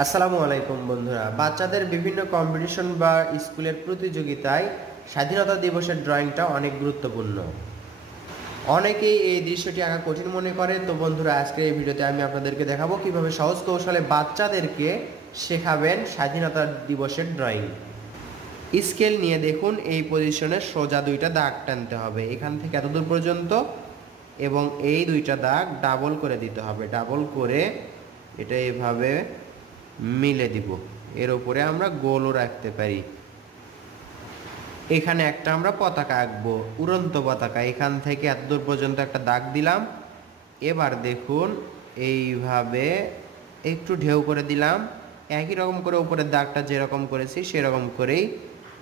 আসসালামু আলাইকুম বন্ধুরা, বাচ্চাদের বিভিন্ন কম্পিটিশন বা স্কুলের প্রতিযোগিতায় স্বাধীনতা দিবসের ড্রয়িংটা অনেক গুরুত্বপূর্ণ। অনেকেই এই দৃশ্যটি আঁকা কঠিন মনে করে। তো বন্ধুরা, আজকে এই ভিডিওতে আমি আপনাদেরকে দেখাবো কিভাবে সহজ কৌশলে বাচ্চাদেরকে শেখাবেন স্বাধীনতা দিবসের ড্রয়িং। স্কেল নিয়ে দেখুন, এই পজিশনে সোজা দুইটা দাগ টানতে হবে এখান থেকে এতদূর পর্যন্ত, এবং এই দুইটা দাগ ডাবল করে দিতে হবে। ডাবল করে এটা এভাবে মিলে দিব। এর উপরে আমরা গোলও রাখতে পারি। এখানে একটা আমরা পতাকা আঁকবো, উড়ন্ত পতাকা। এখান থেকে এতদূর পর্যন্ত একটা দাগ দিলাম। এবার দেখুন, এইভাবে একটু ঢেউ করে দিলাম। একই রকম করে উপরের দাগটা যেরকম করেছি সেরকম করেই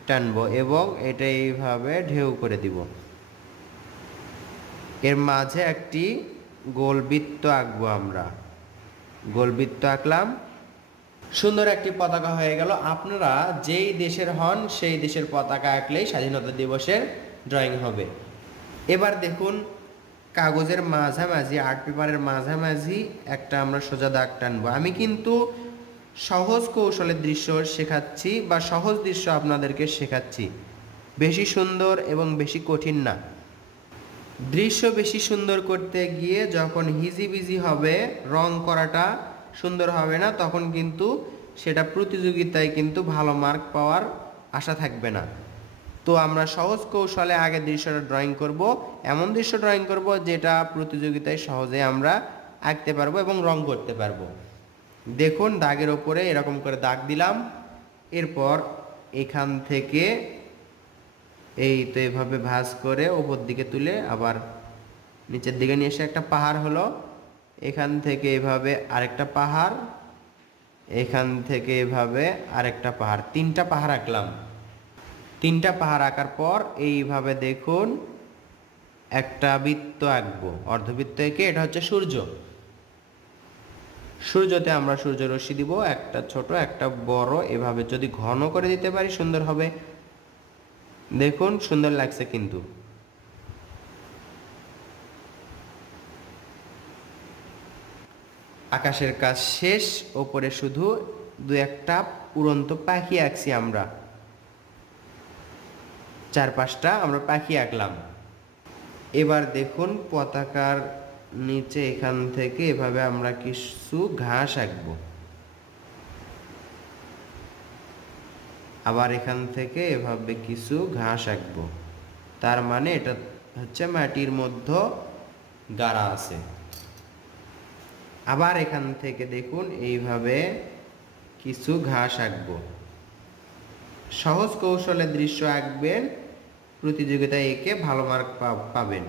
টানবো এবং এটা এইভাবে ঢেউ করে দিব। এর মাঝে একটি গোল বৃত্ত আঁকবো আমরা। গোল বৃত্ত আঁকলাম, সুন্দর একটি পতাকা হয়ে গেল। আপনারা যেই দেশের হন সেই দেশের পতাকা আঁকলেই স্বাধীনতা দিবসের ড্রয়িং হবে। এবার দেখুন, কাগজের মাঝামাঝি, আর্ট পেপারের মাঝামাঝি একটা আমরা সোজা দাগ টানবো। আমি কিন্তু সহজ কৌশলের দৃশ্য শেখাচ্ছি বা সহজ দৃশ্য আপনাদেরকে শেখাচ্ছি, বেশি সুন্দর এবং বেশি কঠিন না। দৃশ্য বেশি সুন্দর করতে গিয়ে যখন হিজিবিজি হবে, রং করাটা সুন্দর হবে না, তখন কিন্তু সেটা প্রতিযোগিতায় কিন্তু ভালো মার্ক পাওয়ার আশা থাকবে না। তো আমরা সহজ কৌশলে আগে দৃশ্যটা ড্রয়িং করব, এমন দৃশ্য ড্রয়িং করব যেটা প্রতিযোগিতায় সহজে আমরা আঁকতে পারবো এবং রং করতে পারবো। দেখুন, দাগের ওপরে এরকম করে দাগ দিলাম। এরপর এখান থেকে এই তো এভাবে ভাঁজ করে উপর দিকে তুলে আবার নিচের দিকে নিয়ে এসে একটা পাহাড় হলো। এখান থেকে এভাবে আরেকটা পাহাড়, এখান থেকে এভাবে আরেকটা পাহাড়, তিনটা পাহাড় আঁকলাম। তিনটা পাহাড় আঁকার পর এইভাবে দেখুন একটা বৃত্ত আঁকবো, অর্ধবৃত্ত এঁকে। এটা হচ্ছে সূর্য। সূর্যতে আমরা সূর্য রশ্মি দিব, একটা ছোট একটা বড়। এভাবে যদি ঘন করে দিতে পারি সুন্দর হবে। দেখুন, সুন্দর লাগছে কিন্তু। আকাশের কাজ শেষ। ওপরে শুধু দু একটা উড়ন্ত পাখি আঁকছি আমরা, চার পাঁচটা আমরা পাখি আঁকলাম। এবার দেখুন, পতাকার নিচে এখান থেকে এভাবে আমরা কিছু ঘাস আঁকবো। আবার এখান থেকে এভাবে কিছু ঘাস আঁকবো। তার মানে এটা হচ্ছে মাটির মধ্যে গাড়া আছে। আবার এখান থেকে দেখুন এইভাবে কিছু ঘাস আঁকবো। সহজ কৌশলে দৃশ্য আঁকবেন, প্রতিযোগিতায় এঁকে ভালো মার্ক পাবেন।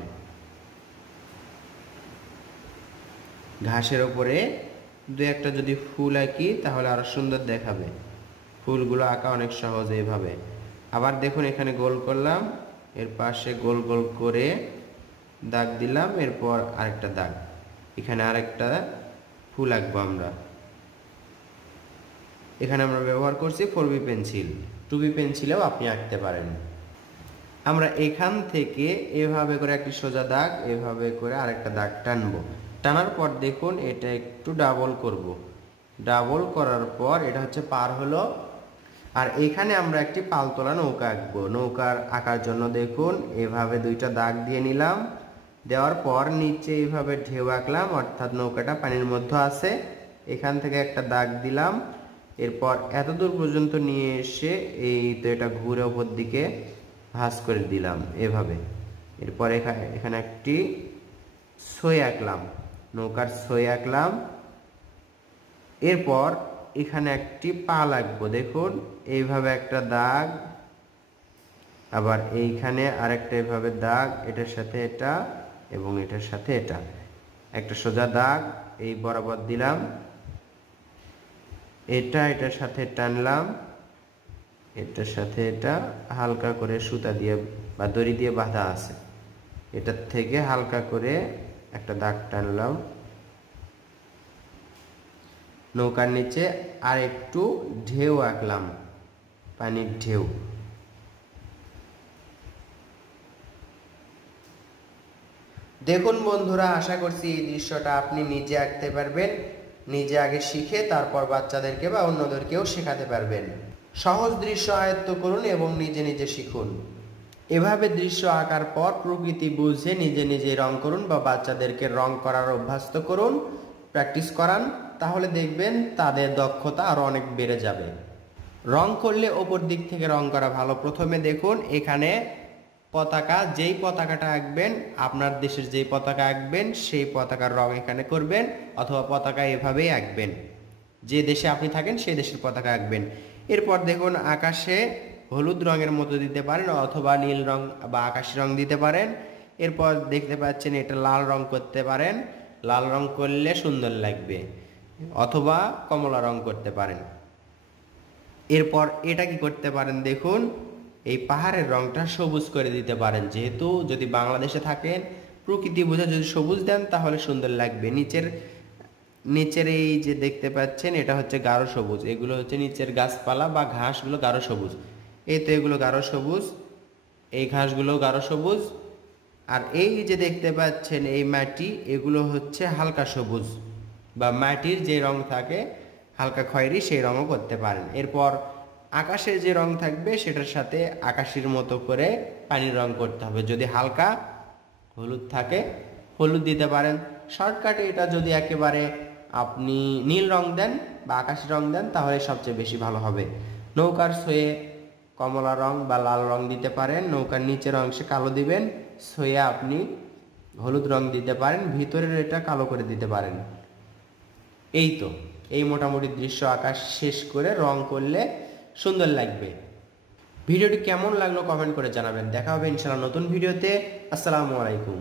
ঘাসের ওপরে দু একটা যদি ফুল আঁকি তাহলে আরো সুন্দর দেখাবে। ফুলগুলো আঁকা অনেক সহজ এইভাবে। আবার দেখুন, এখানে গোল করলাম, এর পাশে গোল গোল করে দাগ দিলাম। এরপর আরেকটা দাগ, এখানে আরেকটা ফুল আঁকবো আমরা। এখানে আমরা ব্যবহার করছি 4B পেন্সিল, 2B পেন্সিলেও আপনি আঁকতে পারেন। আমরা এখান থেকে এভাবে করে একটি সোজা দাগ, এভাবে করে আরেকটা দাগ টানবো। টানার পর দেখুন এটা একটু ডাবল করব। ডাবল করার পর এটা হচ্ছে পার হলো। আর এখানে আমরা একটি পালতোলা নৌকা আঁকবো। নৌকার আঁকার জন্য দেখুন এভাবে দুইটা দাগ দিয়ে নিলাম। দেওয়ার পর নিচে এইভাবে ঢেউ আঁকলাম, অর্থাৎ নৌকাটা পানির মধ্যে আছে। এখান থেকে একটা দাগ দিলাম। এরপর এত দূর পর্যন্ত নিয়ে এসে এই তো এটা ঘুরে ওপর দিকে ভাঁজ করে দিলাম এভাবে। এরপর এখানে একটি ছই আঁকলাম, নৌকার ছই আঁকলাম। এরপর এখানে একটি পাল আঁকবো। দেখুন এইভাবে একটা দাগ, আবার এইখানে আরেকটা এইভাবে দাগ, এটার সাথে এটা এবং এটার সাথে এটা একটা সোজা দাগ এই বরাবর দিলাম। এটা এটার সাথে টানলাম, এটার সাথে এটা হালকা করে সুতা দিয়ে বা দড়ি দিয়ে বাঁধা আছে, এটার থেকে হালকা করে একটা দাগ টানলাম। নৌকার নিচে আর একটু ঢেউ আঁকলাম, পানির ঢেউ। দেখুন বন্ধুরা, আশা করছি এই দৃশ্যটা আপনি নিজে আঁকতে পারবেন। নিজে আগে শিখে তারপর বাচ্চাদেরকে বা অন্যদেরকেও শেখাতে পারবেন। সহজ দৃশ্য আয়ত্ত করুন এবং নিজে নিজে শিখুন। এভাবে দৃশ্য আঁকার পর প্রকৃতি বুঝে নিজে নিজে রং করুন বা বাচ্চাদেরকে রং করার অভ্যস্ত করুন, প্র্যাকটিস করান, তাহলে দেখবেন তাদের দক্ষতা আরও অনেক বেড়ে যাবে। রং করলে ওপর দিক থেকে রং করা ভালো। প্রথমে দেখুন এখানে পতাকা, যেই পতাকাটা আঁকবেন, আপনার দেশের যেই পতাকা আঁকবেন সেই পতাকার রং এখানে করবেন, অথবা পতাকা এভাবেই আঁকবেন, যে দেশে আপনি থাকেন সেই দেশের পতাকা আঁকবেন। এরপর দেখুন আকাশে হলুদ রঙের মতো দিতে পারেন, অথবা নীল রং বা আকাশি রং দিতে পারেন। এরপর দেখতে পাচ্ছেন এটা লাল রং করতে পারেন, লাল রং করলে সুন্দর লাগবে, অথবা কমলা রং করতে পারেন। এরপর এটা কি করতে পারেন, দেখুন এই পাহাড়ের রংটা সবুজ করে দিতে পারেন, যেহেতু যদি বাংলাদেশে থাকেন প্রকৃতি বুঝে যদি সবুজ দেন তাহলে সুন্দর লাগবে। নিচের এই যে দেখতে পাচ্ছেন এটা হচ্ছে গাঢ় সবুজ, এগুলো হচ্ছে নিচের গাছপালা বা ঘাসগুলো গাঢ় সবুজ, এই তো এগুলো গাঢ় সবুজ, এই ঘাসগুলো গাঢ় সবুজ। আর এই যে দেখতে পাচ্ছেন এই মাটি, এগুলো হচ্ছে হালকা সবুজ বা মাটির যে রং থাকে হালকা খয়েরি, সেই রঙও করতে পারেন। এরপর আকাশের যে রং থাকবে সেটার সাথে আকাশের মতো করে পানির রং করতে হবে। যদি হালকা হলুদ থাকে হলুদ দিতে পারেন। শর্টকাটে এটা যদি একেবারে আপনি নীল রং দেন বা আকাশি রং দেন তাহলে সবচেয়ে বেশি ভালো হবে। নৌকার ছয়ে কমলা রং বা লাল রং দিতে পারেন, নৌকার নিচের অংশে কালো দিবেন, ছয়ে আপনি হলুদ রং দিতে পারেন, ভিতরের এটা কালো করে দিতে পারেন। এই তো এই মোটামুটি দৃশ্য আকাশ শেষ করে রং করলে সুন্দর লাগবে। ভিডিওটি কেমন লাগলো কমেন্ট করে জানাবেন। দেখা হবে ইনশাআল্লাহ নতুন ভিডিওতে। আসসালামু আলাইকুম।